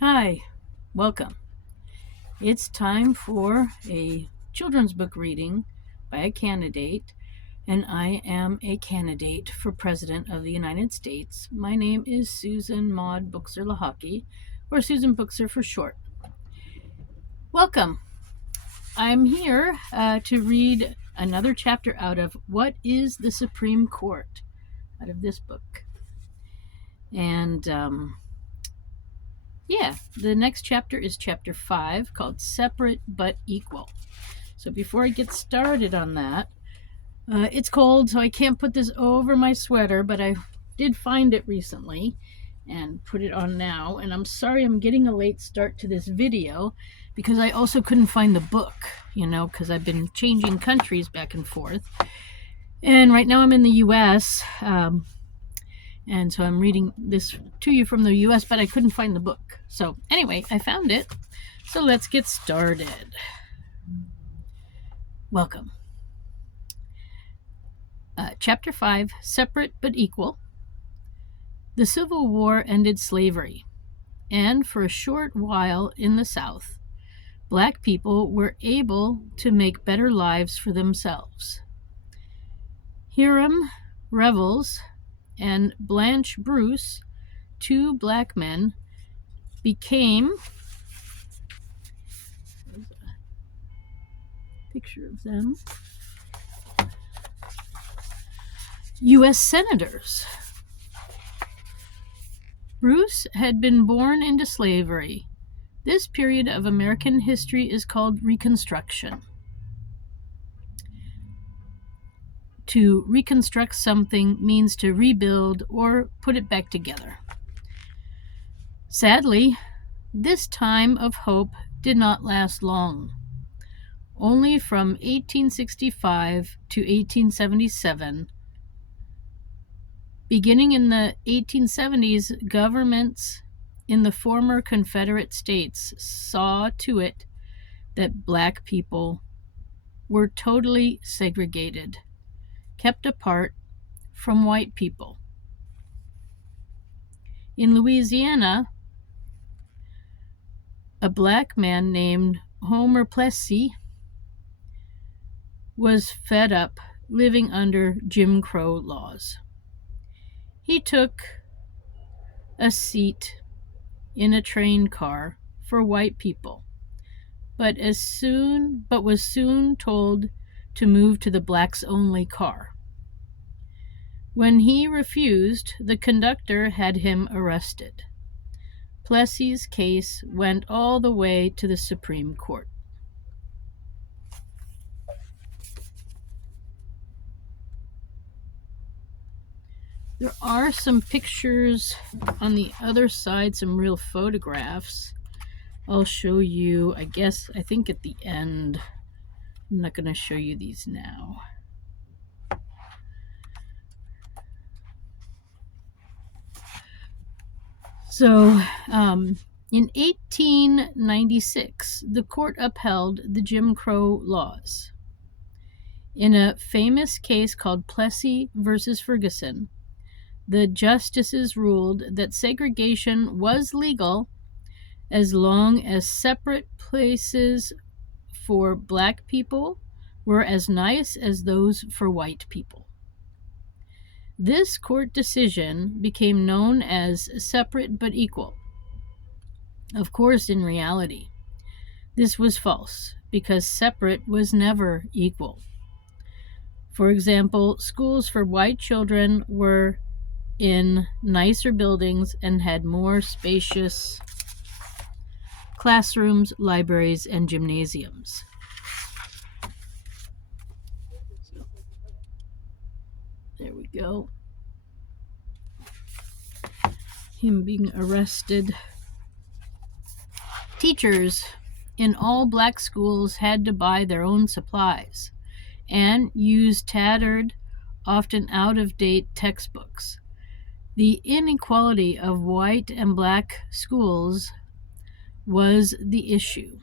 Hi, welcome. It's time for a children's book reading by a candidate, and I am a candidate for President of the United States. My name is Susan Maude Buchser-Lochocki, or Susan Buchser for short. Welcome. I'm here to read another chapter out of What is the Supreme Court? Out of this book. And the next chapter is chapter 5, called Separate but Equal. So before I get started on that, it's cold, so I can't put this over my sweater, but I did find it recently and put it on now. And I'm sorry I'm getting a late start to this video because I also couldn't find the book, because I've been changing countries back and forth. And right now I'm in the U.S., and so I'm reading this to you from the U.S., but I couldn't find the book. So anyway, I found it. So let's get started. Welcome. Chapter 5, Separate but Equal. The Civil War ended slavery, and for a short while in the South, Black people were able to make better lives for themselves. Hiram Revels and Blanche Bruce, two Black men, became picture of them U.S. senators. Bruce had been born into slavery. This period of American history is called Reconstruction. To reconstruct something means to rebuild or put it back together. Sadly, this time of hope did not last long. Only from 1865 to 1877, beginning in the 1870s, governments in the former Confederate states saw to it that Black people were totally segregated, kept apart from white people. In Louisiana, a Black man named Homer Plessy was fed up living under Jim Crow laws. He took a seat in a train car for white people, but was soon told to move to the blacks-only car. When he refused, the conductor had him arrested. Plessy's case went all the way to the Supreme Court. There are some pictures on the other side, some real photographs. I'll show you, I think at the end. I'm not going to show you these now. So, in 1896, the court upheld the Jim Crow laws. In a famous case called Plessy versus Ferguson, the justices ruled that segregation was legal as long as separate places for Black people were as nice as those for white people. This court decision became known as separate but equal. Of course, in reality, this was false because separate was never equal. For example, schools for white children were in nicer buildings and had more spacious classrooms, libraries, and gymnasiums. There we go. Him being arrested. Teachers in all Black schools had to buy their own supplies and use tattered, often out-of-date textbooks. The inequality of white and Black schools was the issue.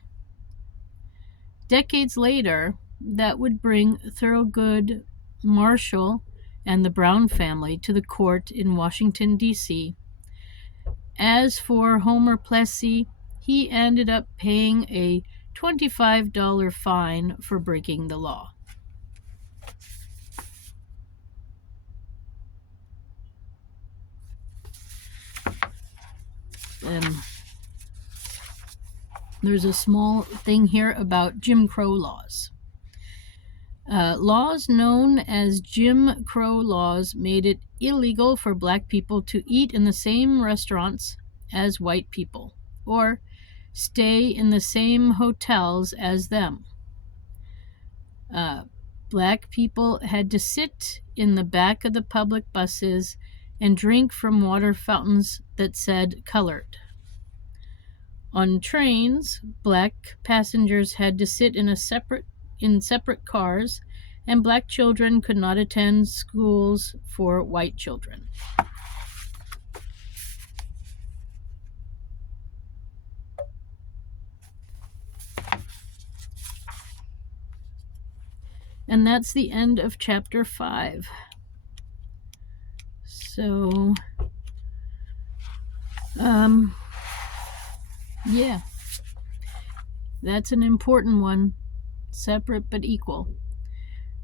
Decades later, that would bring Thurgood Marshall and the Brown family to the court in Washington, D.C. as As for Homer Plessy, he ended up paying a $25 fine for breaking the law. And there's a small thing here about Jim Crow laws. Laws known as Jim Crow laws made it illegal for black people to eat in the same restaurants as white people or stay in the same hotels as them. Black people had to sit in the back of the public buses and drink from water fountains that said colored. On trains, black passengers had to sit in separate cars, and black children could not attend schools for white children. And that's the end of chapter 5. So, yeah, that's an important one. Separate but equal.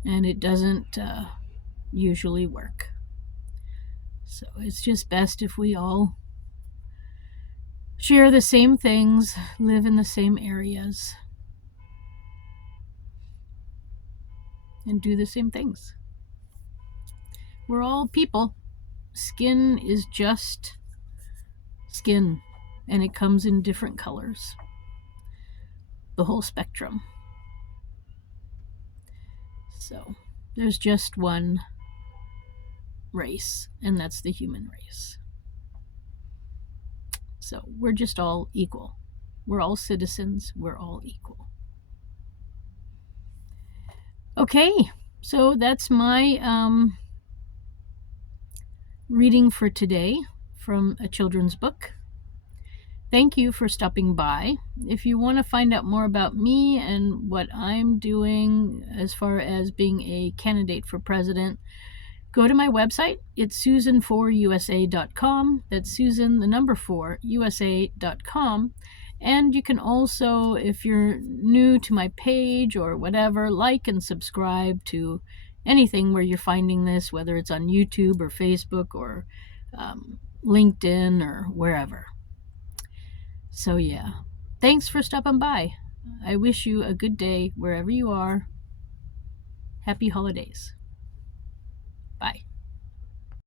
And it doesn't usually work. So it's just best if we all share the same things, live in the same areas, and do the same things. We're all people. Skin is just skin, and it comes in different colors. The whole spectrum. So there's just one race, and that's the human race. So we're just all equal. We're all citizens. We're all equal. Okay, so that's my reading for today from a children's book. Thank you for stopping by. If you want to find out more about me and what I'm doing as far as being a candidate for president, go to my website. It's susan4usa.com. That's Susan, the number 4, usa.com. And you can also, if you're new to my page or whatever, like and subscribe to anything where you're finding this, whether it's on YouTube or Facebook or LinkedIn or wherever. So yeah, thanks for stopping by. I wish you a good day wherever you are. Happy holidays.